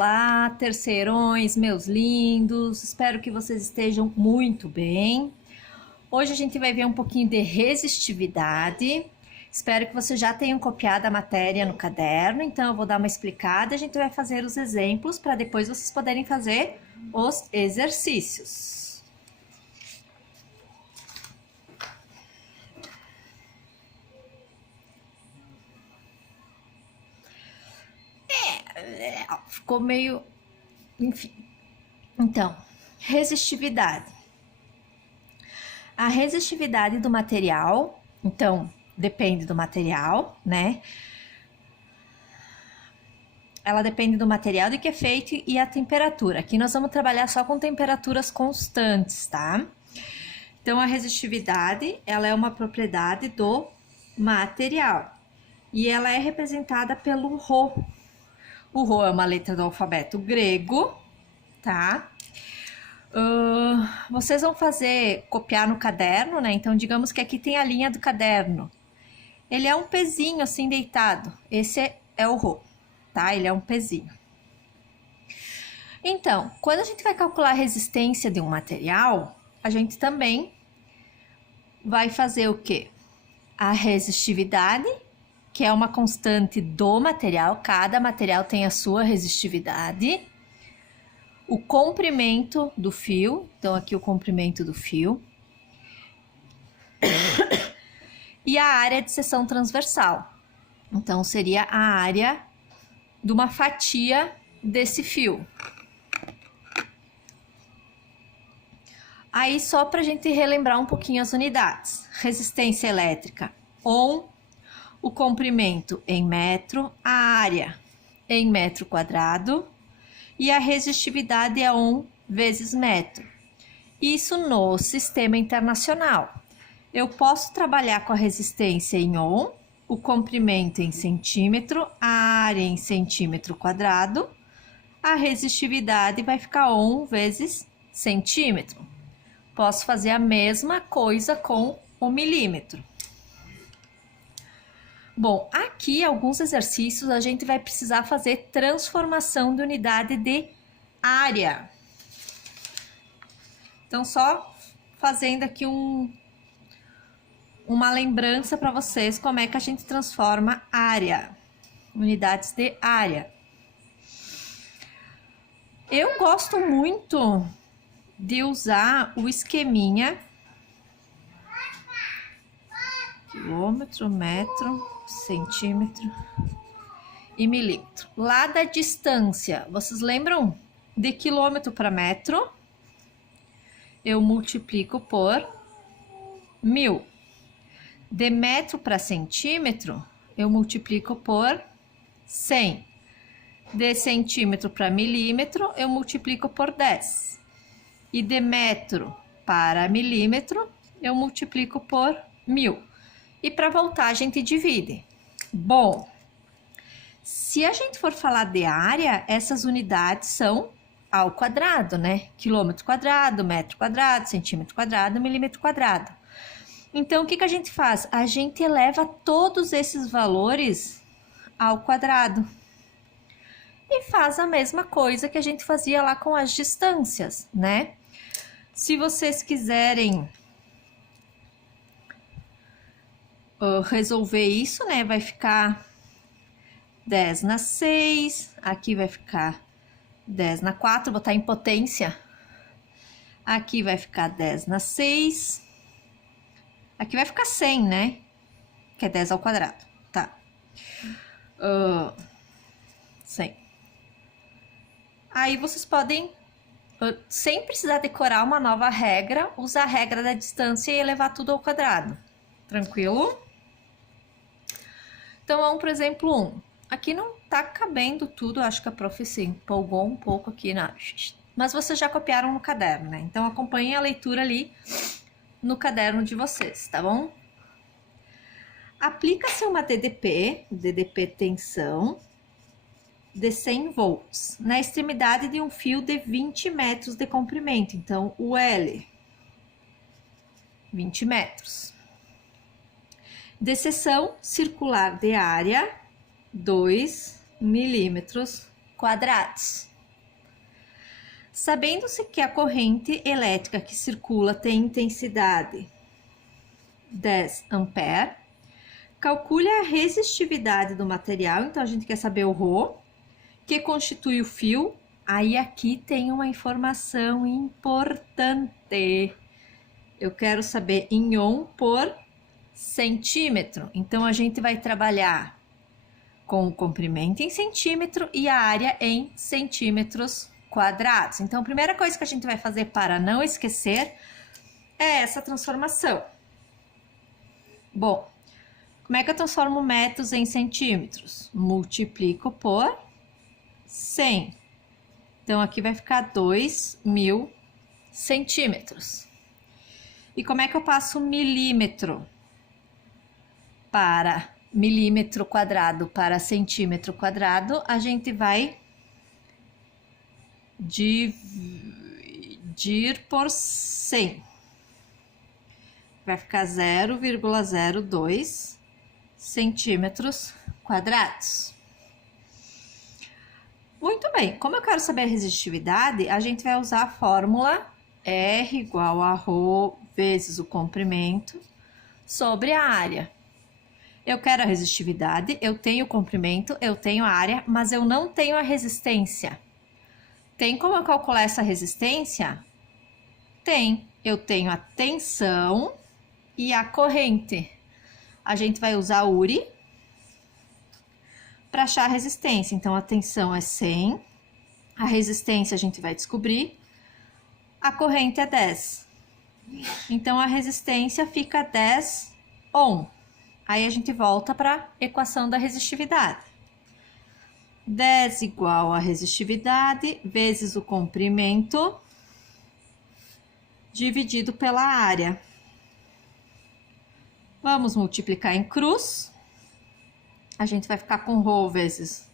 Olá, terceirões, meus lindos, espero que vocês estejam muito bem. Hoje a gente vai ver um pouquinho de resistividade. Espero que vocês já tenham copiado a matéria no caderno, então eu vou dar uma explicada e a gente vai fazer os exemplos para depois vocês poderem fazer os exercícios. Ficou meio... enfim. Então, resistividade. A resistividade do material, então, depende do material, né? Ela depende do material de que é feito e a temperatura. Aqui nós vamos trabalhar só com temperaturas constantes, tá? Então, a resistividade, ela é uma propriedade do material. E ela é representada pelo Rho. O Rho é uma letra do alfabeto grego, tá? Vocês vão copiar no caderno, né? Então, digamos que aqui tem a linha do caderno. Ele é um pezinho assim deitado. Esse é o Rho, tá? Ele é um pezinho. Então, quando a gente vai calcular a resistência de um material, a gente também vai fazer o quê? A resistividade, que é uma constante do material. Cada material tem a sua resistividade. O comprimento do fio, então aqui o comprimento do fio. E a área de seção transversal. Então, seria a área de uma fatia desse fio. Aí, só para a gente relembrar um pouquinho as unidades. Resistência elétrica, Ohm. O comprimento em metro, a área em metro quadrado. E a resistividade é Ohm vezes metro. Isso no sistema internacional. Eu posso trabalhar com a resistência em Ohm, o comprimento em centímetro, a área em centímetro quadrado. A resistividade vai ficar Ohm vezes centímetro. Posso fazer a mesma coisa com o milímetro. Bom, aqui alguns exercícios a gente vai precisar fazer transformação de unidade de área. Então, só fazendo aqui uma lembrança para vocês como é que a gente transforma área, unidades de área. Eu gosto muito de usar o esqueminha quilômetro, metro, centímetro e milímetro. Lá da distância, vocês lembram de quilômetro para metro? Eu multiplico por 1000. De metro para centímetro, eu multiplico por 100. De centímetro para milímetro, eu multiplico por 10. E de metro para milímetro, eu multiplico por 1000. E para voltar, a gente divide. Bom, se a gente for falar de área, essas unidades são ao quadrado, né? Quilômetro quadrado, metro quadrado, centímetro quadrado, milímetro quadrado. Então, o que a gente faz? A gente eleva todos esses valores ao quadrado. E faz a mesma coisa que a gente fazia lá com as distâncias, né? Se vocês quiserem resolver isso, né? Vai ficar 10 na 6, aqui vai ficar 10 na 4, botar em potência. Aqui vai ficar 10 na 6. Aqui vai ficar 100, né? Que é 10 ao quadrado, tá? 100. Aí vocês podem, sem precisar decorar uma nova regra, usar a regra da distância e elevar tudo ao quadrado. Tranquilo? Então, vamos, por exemplo, 1. Aqui não tá cabendo tudo, acho que a prof se empolgou um pouco aqui, mas vocês já copiaram no caderno, né? Então, acompanhem a leitura ali no caderno de vocês, tá bom? Aplica-se uma DDP tensão, de 100 volts, na extremidade de um fio de 20 metros de comprimento. Então, o L, 20 metros. De seção circular de área, 2 milímetros quadrados. Sabendo-se que a corrente elétrica que circula tem intensidade 10 ampere, calcule a resistividade do material, então a gente quer saber o Rho, que constitui o fio. Aí aqui tem uma informação importante. Eu quero saber em ohm por centímetro. Então a gente vai trabalhar com o comprimento em centímetro e a área em centímetros quadrados. Então a primeira coisa que a gente vai fazer para não esquecer é essa transformação. Bom, como é que eu transformo metros em centímetros? Multiplico por 100. Então, aqui vai ficar 2.000 centímetros. E como é que eu passo milímetro para milímetro quadrado para centímetro quadrado? A gente vai dividir por 100. Vai ficar 0,02 centímetros quadrados. Muito bem, como eu quero saber a resistividade, a gente vai usar a fórmula R igual a Rho vezes o comprimento sobre a área. Eu quero a resistividade, eu tenho o comprimento, eu tenho a área, mas eu não tenho a resistência. Tem como eu calcular essa resistência? Tem. Eu tenho a tensão e a corrente. A gente vai usar o URI para achar a resistência. Então, a tensão é 100, a resistência a gente vai descobrir, a corrente é 10. Então, a resistência fica 10 ohm. Aí, a gente volta para a equação da resistividade. 10 igual a resistividade vezes o comprimento dividido pela área. Vamos multiplicar em cruz. A gente vai ficar com Rho vezes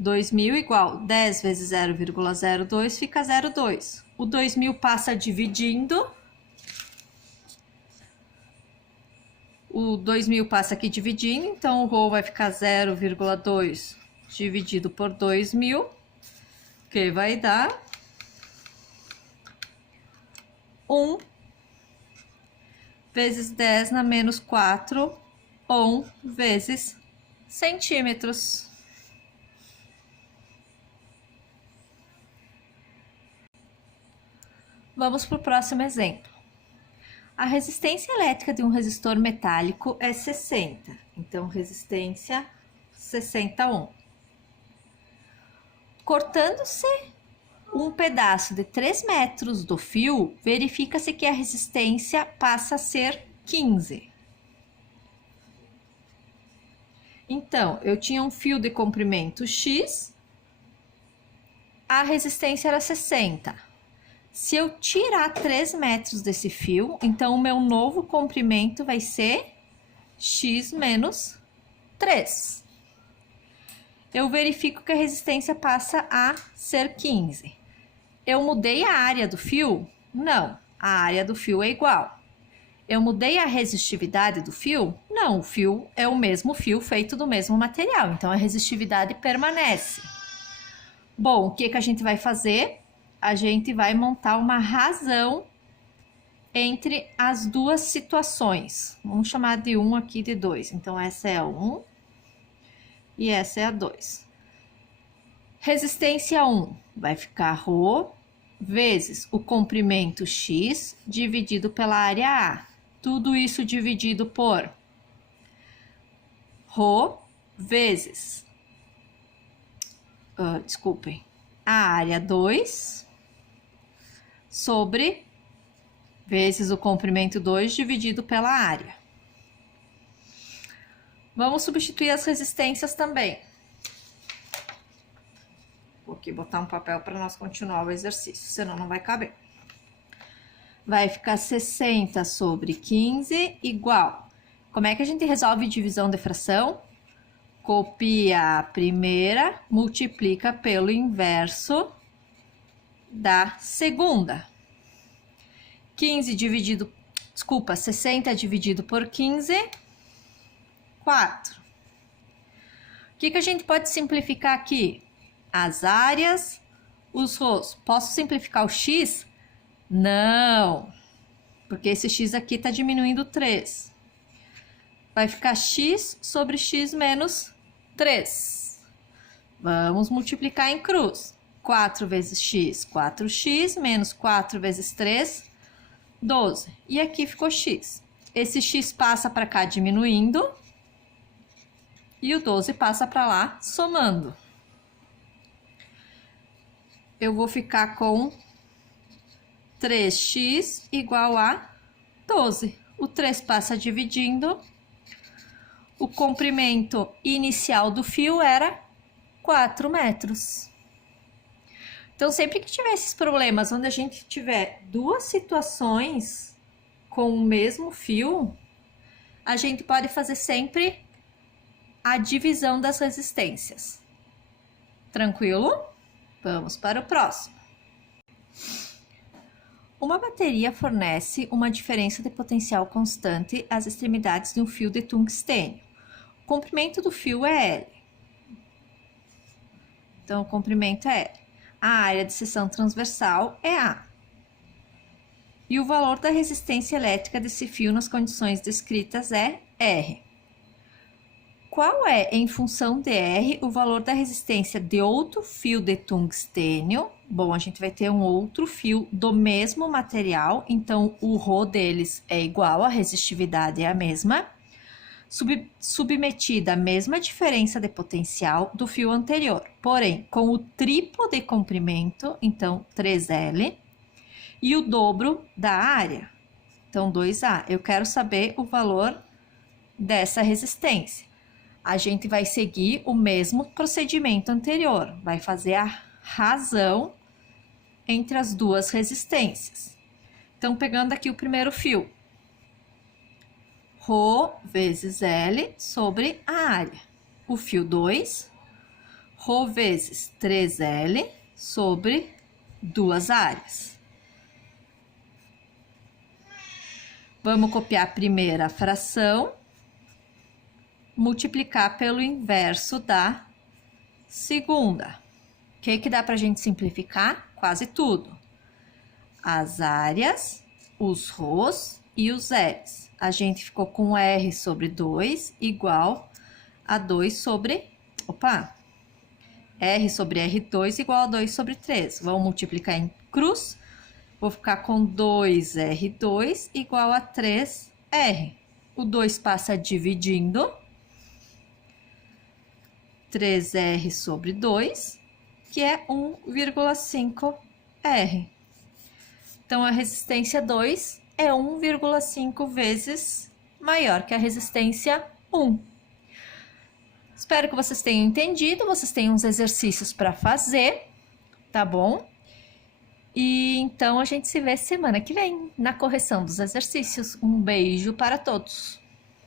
2.000 igual 10 vezes 0,02 fica 0,2. O 2.000 passa dividindo. O 2.000 passa aqui dividindo, então o Rho vai ficar 0,2 dividido por 2.000, que vai dar 1 vezes 10 na menos 4 ohm vezes centímetros. Vamos para o próximo exemplo. A resistência elétrica de um resistor metálico é 60. Então, resistência 60 ohm. Cortando-se um pedaço de 3 metros do fio, verifica-se que a resistência passa a ser 15. Então, eu tinha um fio de comprimento X, a resistência era 60. Se eu tirar 3 metros desse fio, então o meu novo comprimento vai ser X menos 3. Eu verifico que a resistência passa a ser 15. Eu mudei a área do fio? Não, a área do fio é igual. Eu mudei a resistividade do fio? Não, o fio é o mesmo fio feito do mesmo material, então a resistividade permanece. Bom, o que a gente vai fazer? A gente vai montar uma razão entre as duas situações. Vamos chamar de 1 aqui de 2. Então, essa é a 1 e essa é a 2. Resistência 1 vai ficar Rho vezes o comprimento X dividido pela área A. Tudo isso dividido por Rho vezes, desculpem, a área 2 sobre vezes o comprimento 2 dividido pela área. Vamos substituir as resistências também. Vou aqui botar um papel para nós continuar o exercício, senão não vai caber. Vai ficar 60 sobre 15 igual. Como é que a gente resolve divisão de fração? Copia a primeira, multiplica pelo inverso da segunda. 60 dividido por 15, 4. O que a gente pode simplificar aqui? As áreas, os rhos. Posso simplificar o x? Não, porque esse x aqui está diminuindo 3. Vai ficar x sobre x menos 3. Vamos multiplicar em cruz. 4 vezes x, 4x, menos 4 vezes 3, 12. E aqui ficou x. Esse x passa para cá diminuindo. E o 12 passa para lá somando. Eu vou ficar com 3x igual a 12. O 3 passa dividindo. O comprimento inicial do fio era 4 metros. Então, sempre que tiver esses problemas, onde a gente tiver duas situações com o mesmo fio, a gente pode fazer sempre a divisão das resistências. Tranquilo? Vamos para o próximo. Uma bateria fornece uma diferença de potencial constante às extremidades de um fio de tungstênio. O comprimento do fio é L. Então, o comprimento é L. A área de seção transversal é A. E o valor da resistência elétrica desse fio nas condições descritas é R. Qual é, em função de R, o valor da resistência de outro fio de tungstênio? Bom, a gente vai ter um outro fio do mesmo material, então o Rho deles é igual, a resistividade é a mesma, submetida à mesma diferença de potencial do fio anterior, porém com o triplo de comprimento, então 3L, e o dobro da área, então 2A. Eu quero saber o valor dessa resistência. A gente vai seguir o mesmo procedimento anterior, vai fazer a razão entre as duas resistências. Então, pegando aqui o primeiro fio, Rho vezes L sobre a área. O fio 2, Rho vezes 3L sobre duas áreas. Vamos copiar a primeira fração, multiplicar pelo inverso da segunda. O que dá para a gente simplificar? Quase tudo. As áreas, os Rhos e os L's. A gente ficou com R sobre 2 igual a 2 sobre... R sobre R2 igual a 2 sobre 3. Vamos multiplicar em cruz. Vou ficar com 2R2 igual a 3R. O 2 passa dividindo. 3R sobre 2, que é 1,5R. Então, a resistência 2 é 1,5 vezes maior que a resistência 1. Espero que vocês tenham entendido, vocês têm uns exercícios para fazer, tá bom? E então, a gente se vê semana que vem na correção dos exercícios. Um beijo para todos!